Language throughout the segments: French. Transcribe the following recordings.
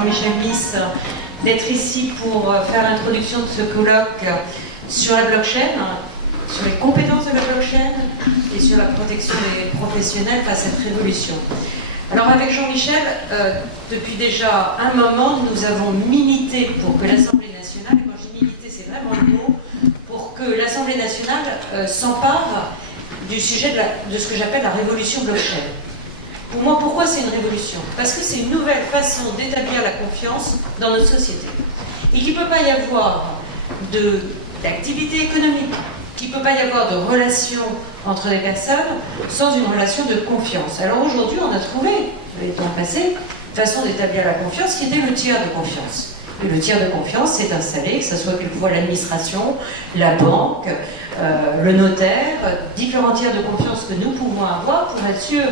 Jean-Michel Miss d'être ici pour faire l'introduction de ce colloque sur la blockchain, sur les compétences de la blockchain et sur la protection des professionnels face à cette révolution. Alors avec Jean-Michel, depuis déjà un moment, nous avons milité pour que l'Assemblée nationale, et quand je dis militer, c'est vraiment le mot, pour que l'Assemblée nationale s'empare du sujet de ce que j'appelle la révolution blockchain. Pour moi, pourquoi c'est une révolution? Parce que c'est une nouvelle façon d'établir la confiance dans notre société. Et qu'il ne peut pas y avoir d'activité économique, qu'il ne peut pas y avoir de relation entre les personnes sans une relation de confiance. Alors aujourd'hui, on a trouvé, dans les temps passés, une façon d'établir la confiance qui était le tiers de confiance. Et le tiers de confiance s'est installé, que ce soit quelquefois l'administration, la banque, le notaire, différents tiers de confiance que nous pouvons avoir pour être sûr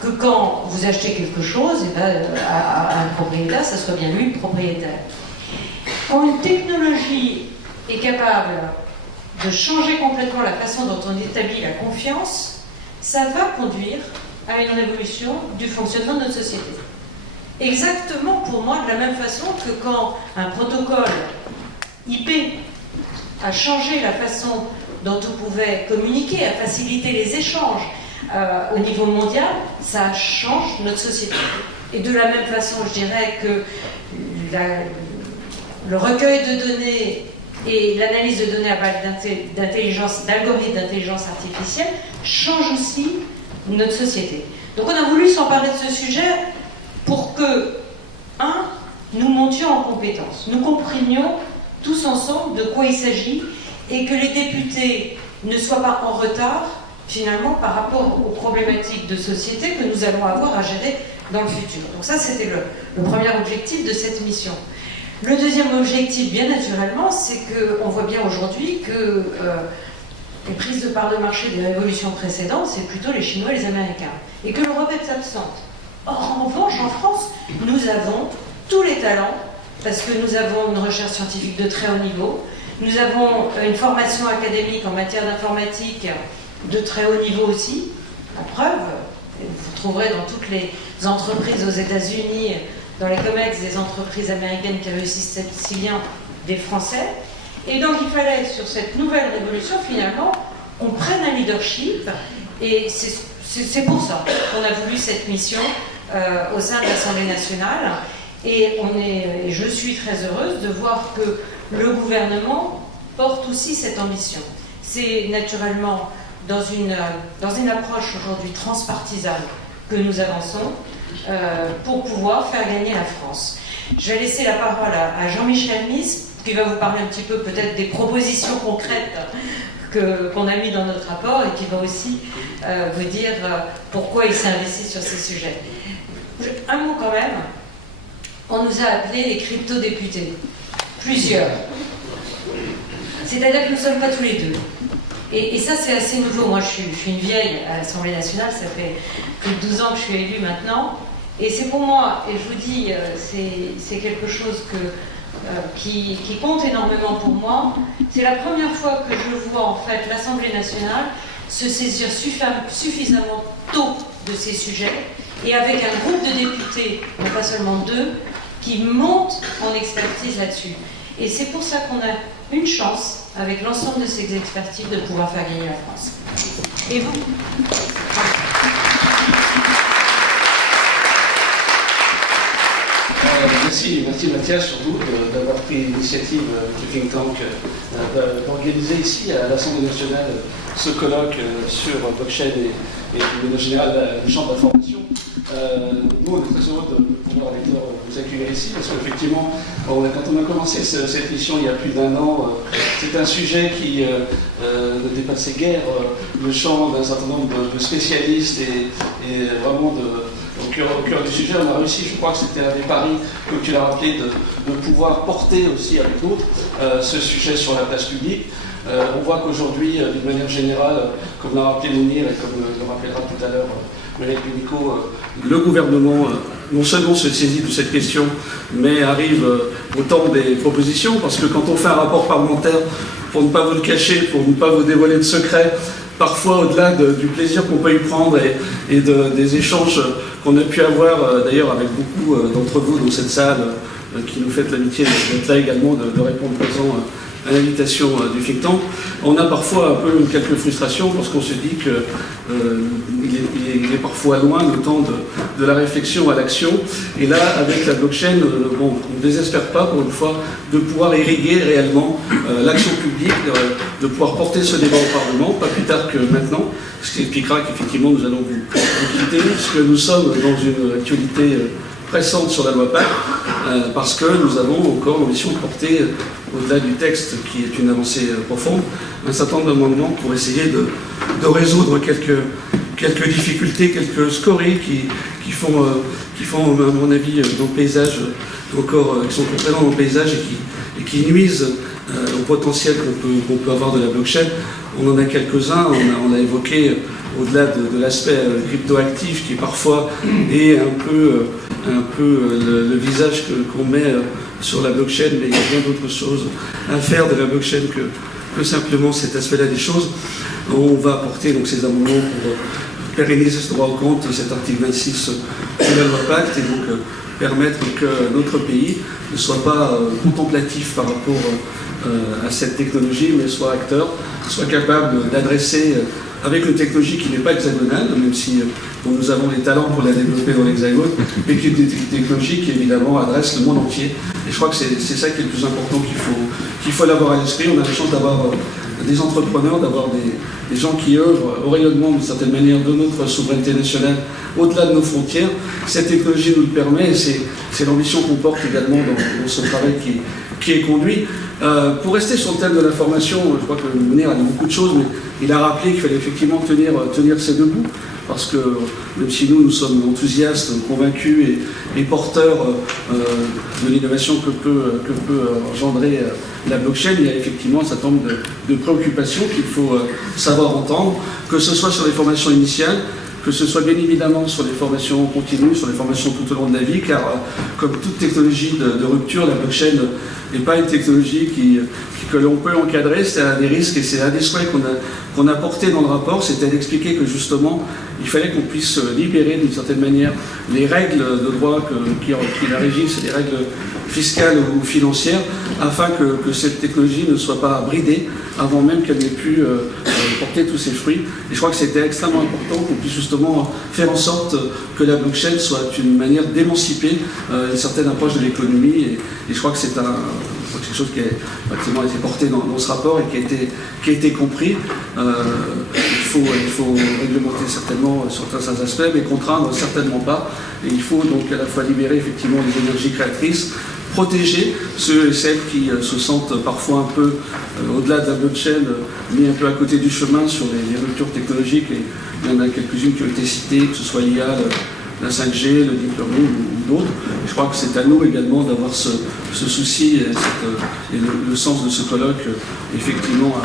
que quand vous achetez quelque chose, et ben, à un propriétaire, ça soit bien lui le propriétaire. Quand une technologie est capable de changer complètement la façon dont on établit la confiance, ça va conduire à une révolution du fonctionnement de notre société. Exactement pour moi de la même façon que quand un protocole IP a changé la façon dont on pouvait communiquer, a facilité les échanges au niveau mondial, ça change notre société. Et de la même façon, je dirais que le recueil de données et l'analyse de données à base d'algorithmes d'intelligence artificielle change aussi notre société. Donc on a voulu s'emparer de ce sujet pour que, nous montions en compétences, nous comprenions tous ensemble de quoi il s'agit et que les députés ne soient pas en retard, finalement, par rapport aux problématiques de société que nous allons avoir à gérer dans le futur. Donc ça, c'était le premier objectif de cette mission. Le deuxième objectif, bien naturellement, c'est qu'on voit bien aujourd'hui que les prises de part de marché des révolutions précédentes, c'est plutôt les Chinois et les Américains, et que l'Europe est absente. Or, en revanche, en France, nous avons tous les talents, parce que nous avons une recherche scientifique de très haut niveau, nous avons une formation académique en matière d'informatique de très haut niveau aussi. La preuve, vous trouverez dans toutes les entreprises aux États-Unis, dans les COMEX, des entreprises américaines qui réussissent si bien des Français. Et donc il fallait, sur cette nouvelle révolution, finalement, on prenne un leadership, et c'est pour ça qu'on a voulu cette mission au sein de l'Assemblée nationale. Et je suis très heureuse de voir que le gouvernement porte aussi cette ambition. C'est naturellement dans une approche aujourd'hui transpartisane que nous avançons pour pouvoir faire gagner la France. Je vais laisser la parole à Jean-Michel Miss, qui va vous parler un petit peu peut-être des propositions concrètes qu'on a mis dans notre rapport et qui va aussi vous dire pourquoi il s'est investi sur ces sujets. Un mot quand même, on nous a appelés les crypto-députés. Plusieurs. C'est-à-dire que nous ne sommes pas tous les deux. Et ça, c'est assez nouveau. Moi, je suis une vieille à l'Assemblée nationale, ça fait plus de 12 ans que je suis élue maintenant. Et c'est pour moi, et je vous dis, c'est quelque chose qui compte énormément pour moi. C'est la première fois que je vois en fait l'Assemblée nationale se saisir suffisamment tôt de ces sujets, et avec un groupe de députés, non pas seulement deux, qui montent en expertise là-dessus. Et c'est pour ça qu'on a une chance, avec l'ensemble de ces expertises, de pouvoir faire gagner la France. Et vous? Merci Mathias surtout d'avoir pris l'initiative du think tank d'organiser ici à l'Assemblée nationale ce colloque sur blockchain et de manière générale les champs d'information. Nous, on est très heureux de pouvoir vous accueillir ici parce qu'effectivement, quand on a commencé cette mission il y a plus d'1 an, c'est un sujet qui ne dépassait guère le champ d'un certain nombre de spécialistes et vraiment au cœur du sujet. On a réussi, je crois que c'était un des paris, comme tu l'as rappelé, de pouvoir porter aussi avec d'autres ce sujet sur la place publique. On voit qu'aujourd'hui, d'une manière générale, comme l'a rappelé Mounir et comme le rappellera tout à l'heure Mélanie Pénicaud, le gouvernement non seulement se saisit de cette question, mais arrive au temps des propositions, parce que quand on fait un rapport parlementaire, pour ne pas vous le cacher, pour ne pas vous dévoiler de secrets, parfois au-delà du plaisir qu'on peut y prendre et des échanges qu'on a pu avoir d'ailleurs avec beaucoup d'entre vous dans cette salle qui nous faites l'amitié d'être là également, de répondre présent à l'invitation du think tank. On a parfois un peu quelques frustrations parce qu'on se dit qu'il est parfois loin le temps de la réflexion à l'action. Et là, avec la blockchain, on ne désespère pas, pour une fois, de pouvoir irriguer réellement l'action publique, de pouvoir porter ce débat au Parlement, pas plus tard que maintenant, ce qui expliquera qu'effectivement nous allons vous quitter, puisque nous sommes dans une actualité pressante sur la loi Pacte, parce que nous avons encore l'ambition de porter, au-delà du texte qui est une avancée profonde, un certain nombre d'amendements pour essayer de résoudre quelques difficultés, quelques scories qui font, à mon avis, dans le paysage, qui sont présents dans le paysage et qui nuisent au potentiel qu'on peut avoir de la blockchain. On en a quelques-uns, on a évoqué, au-delà de l'aspect cryptoactif qui parfois est un peu le visage qu'on met sur la blockchain, mais il y a bien d'autres choses à faire de la blockchain que simplement cet aspect-là des choses. On va apporter donc ces amendements pour pérenniser ce droit au compte, cet article 26 de la loi Pacte, et donc permettre que notre pays ne soit pas contemplatif par rapport à cette technologie, mais soit acteur, soit capable d'adresser avec une technologie qui n'est pas hexagonale, même si nous avons les talents pour la développer dans l'hexagone, mais qui est une technologie qui évidemment adresse le monde entier. Et je crois que c'est ça qui est le plus important qu'il faut l'avoir à l'esprit. On a la chance d'avoir des entrepreneurs, d'avoir des gens qui œuvrent au rayonnement d'une certaine manière de notre souveraineté nationale au-delà de nos frontières. Cette technologie nous le permet et c'est l'ambition qu'on porte également dans ce travail qui est conduit. Pour rester sur le thème de l'information, je crois que Mounir a dit beaucoup de choses, mais il a rappelé qu'il fallait effectivement tenir ces deux bouts, parce que même si nous sommes enthousiastes, convaincus et porteurs de l'innovation que peut engendrer la blockchain, il y a effectivement un certain nombre de préoccupations qu'il faut savoir entendre, que ce soit sur les formations initiales, que ce soit bien évidemment sur les formations continues, sur les formations tout au long de la vie, car comme toute technologie de rupture, la blockchain n'est pas une technologie que l'on peut encadrer, c'est un des risques et c'est un des souhaits qu'on a porté dans le rapport, c'était d'expliquer que justement il fallait qu'on puisse libérer d'une certaine manière les règles de droit qui la régissent, les règles fiscales ou financières, afin que cette technologie ne soit pas bridée avant même qu'elle n'ait pu porter tous ses fruits. Et je crois que c'était extrêmement important qu'on puisse justement faire en sorte que la blockchain soit une manière d'émanciper une certaine approche de l'économie. Et je crois que c'est quelque chose qui a été porté dans ce rapport et qui a été compris. Il faut réglementer certainement sur certains aspects, mais contraindre certainement pas. Et il faut donc à la fois libérer effectivement les énergies créatrices, protéger ceux et celles qui se sentent parfois un peu au-delà de la blockchain, mis un peu à côté du chemin sur les ruptures technologiques. Et il y en a quelques-unes qui ont été citées, que ce soit l'IA, la 5G, le deep learning ou d'autres. Je crois que c'est à nous également d'avoir ce souci et le sens de ce colloque, effectivement,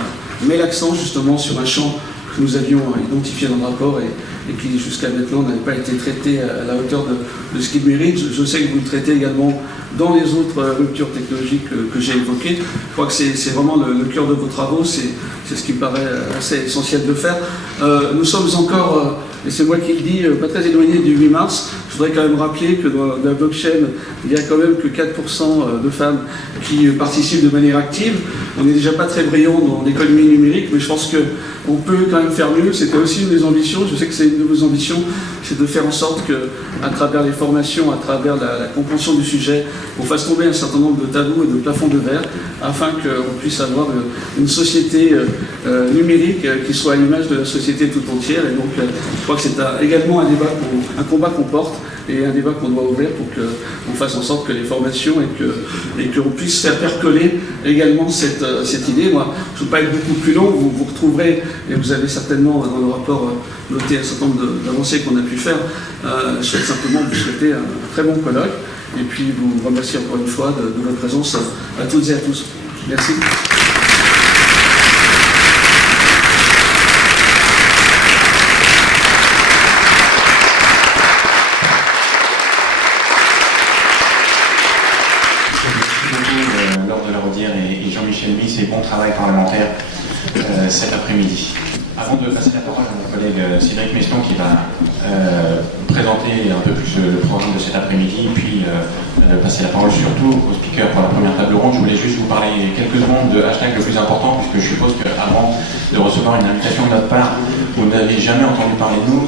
met l'accent justement sur un champ que nous avions identifié dans le rapport et qui jusqu'à maintenant n'avait pas été traité à la hauteur de ce qu'il mérite. Je sais que vous le traitez également dans les autres ruptures technologiques que j'ai évoquées. Je crois que c'est vraiment le cœur de vos travaux, c'est ce qui me paraît assez essentiel de faire. Nous sommes encore, et c'est moi qui le dis, pas très éloigné du 8 mars. Je voudrais quand même rappeler que dans la blockchain, il n'y a quand même que 4% de femmes qui participent de manière active. On n'est déjà pas très brillant dans l'économie numérique, mais je pense qu'on peut quand même faire mieux. C'était aussi une des ambitions, je sais que c'est une de vos ambitions, c'est de faire en sorte qu'à travers les formations, à travers la compréhension du sujet, on fasse tomber un certain nombre de tabous et de plafonds de verre, afin qu'on puisse avoir une société numérique qui soit à l'image de la société tout entière. Et donc, je crois que c'est également un combat qu'on porte et un débat qu'on doit ouvrir pour qu'on fasse en sorte que les formations et qu'on puisse faire percoler également cette idée. Moi, je ne veux pas être beaucoup plus long, vous retrouverez, et vous avez certainement dans le rapport noté un certain nombre d'avancées qu'on a pu faire. Je souhaite simplement vous souhaiter un très bon colloque et puis vous remercier encore une fois de votre présence à toutes et à tous. Merci. Laure de la Rodière et Jean-Michel Miss et bon travail parlementaire cet après-midi. Avant de passer la parole à mon collègue Cédric Meston qui va présenter un peu plus le programme de cet après-midi, puis passer la parole surtout au speaker pour la première table ronde, je voulais juste vous parler quelques secondes de hashtag le plus important, puisque je suppose qu'avant de recevoir une invitation de notre part, vous n'avez jamais entendu parler de nous.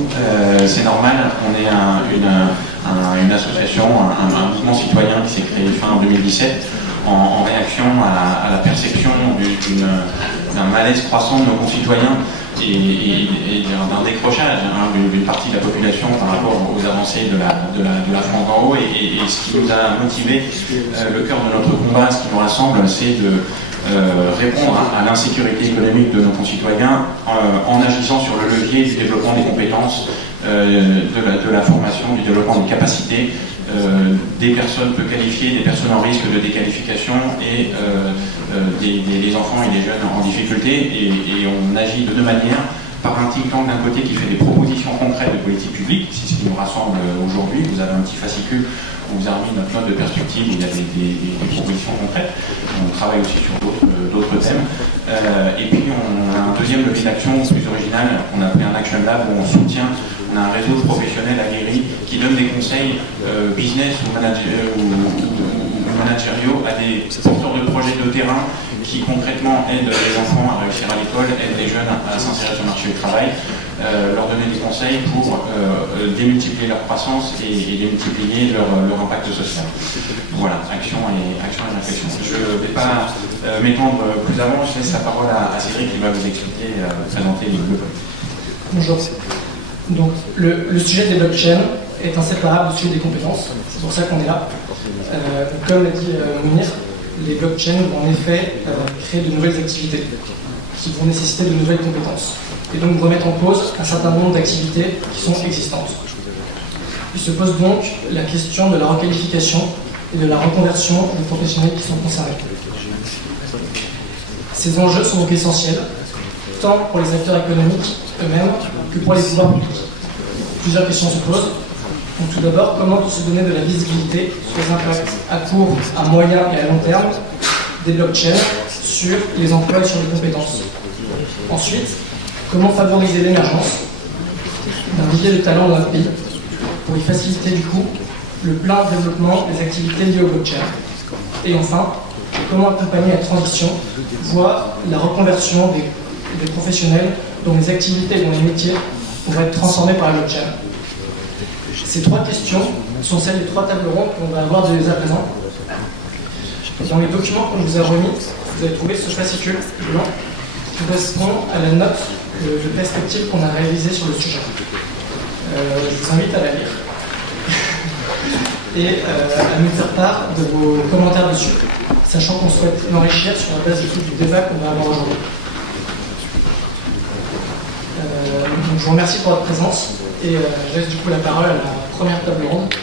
C'est normal, on est une association, un mouvement citoyen qui s'est créé fin 2017 en réaction à la perception d'un malaise croissant de nos concitoyens et d'un décrochage d'une partie de la population par rapport aux avancées de la France d'en haut. Et ce qui nous a motivé, le cœur de notre combat, ce qui nous rassemble, c'est de répondre à l'insécurité économique de nos concitoyens en agissant sur le levier du développement des compétences, de la formation, du développement des capacités, des personnes peu qualifiées, des personnes en risque de déqualification et des enfants et des jeunes en difficulté. Et on agit de deux manières. Par un think tank d'un côté qui fait des propositions concrètes de politique publique, c'est ce qui nous rassemble aujourd'hui. Vous avez un petit fascicule où vous avez mis notre note de perspective, où il y a des propositions concrètes. On travaille aussi sur d'autres thèmes. Et puis on a un deuxième levier d'action plus original, qu'on a appelé un Action Lab, où on soutient, on a un réseau de professionnels aguerris qui donnent des conseils business ou managériaux à des porteurs de projets de terrain qui concrètement aident les enfants à réussir à l'école, aident les jeunes à s'insérer sur le marché du travail, leur donner des conseils pour démultiplier leur croissance et démultiplier leur impact social. Voilà, action et réflexion. Je ne vais pas m'étendre plus avant, je laisse la parole à Cédric qui va vous expliquer, présenter les deux. Bonjour. Donc, le sujet des blockchains est inséparable du sujet des compétences, c'est pour ça qu'on est là. Comme l'a dit Mounir, les blockchains vont en effet créer de nouvelles activités qui vont nécessiter de nouvelles compétences et donc remettre en cause un certain nombre d'activités qui sont existantes. Il se pose donc la question de la requalification et de la reconversion des professionnels qui sont concernés. Ces enjeux sont donc essentiels, tant pour les acteurs économiques eux-mêmes que pour les pouvoirs publics. Plusieurs questions se posent. Donc, tout d'abord, comment se donner de la visibilité sur les impacts à court, à moyen et à long terme des blockchains sur les emplois et sur les compétences. Ensuite, comment favoriser l'émergence d'un vivier de talents dans notre pays pour y faciliter du coup le plein développement des activités liées au blockchain. Et enfin, comment accompagner la transition, voire la reconversion des professionnels dont les activités et dont les métiers pourraient être transformés par la blockchain. Ces trois questions sont celles des trois tables rondes qu'on va avoir dès à présent. Dans les documents qu'on vous a remis, vous avez trouvé ce fascicule blanc qui correspond à la note de perspective qu'on a réalisée sur le sujet. Je vous invite à la lire et à nous faire part de vos commentaires dessus, sachant qu'on souhaite l'enrichir sur la base du débat qu'on va avoir aujourd'hui. Donc je vous remercie pour votre présence et je laisse du coup la parole à la première table ronde.